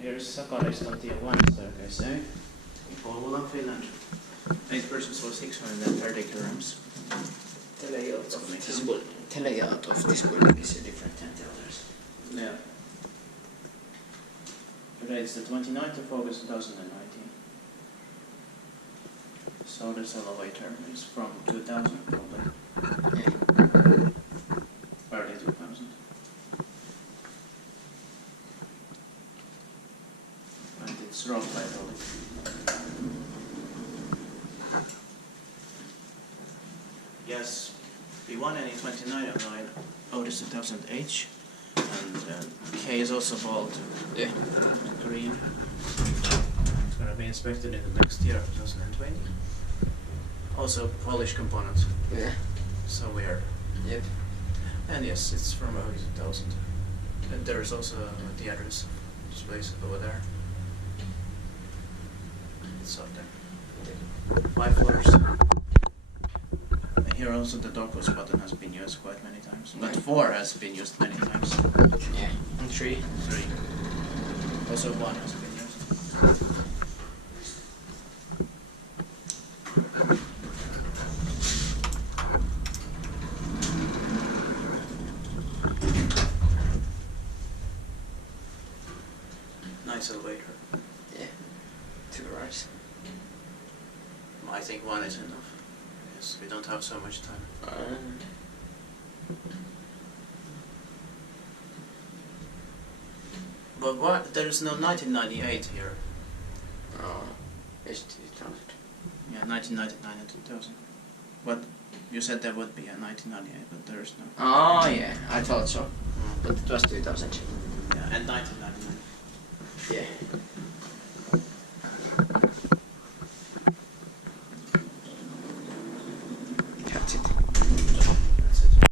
Here's Sakaristontie 1 staircase, in Kouvola, Finland. 8 persons for 630 grams. The layout of this building is different than the others. Yeah. Today it's the 29th of August 2019. So this elevator is from 2000 probably. Yeah. Early 2000. And it's rock hydraulic. Yes, V1 and E2909 Otis 2000H, and K is also bold. Yeah. Green. It's gonna be inspected in the next year, 2020. Also Polish components. Yeah. So weird. Yep. And yes, it's from Otis 2000. And there's also the address space over there. It's up there. 5 floors. And here also the dog was button has been used quite many times. But 4 has been used many times. Yeah. And 3. 3. Also 1 has been used. Nice elevator. Yeah. 2 rides. I think 1 is enough. Yes, we don't have so much time. But what? There is no 1998 here. Oh, it's 2000. Yeah, 1999 and 2000. But you said there would be a 1998, but there is no. Oh yeah, I thought so. But it was 2000. Yeah, and 1999. Yeah. That's it.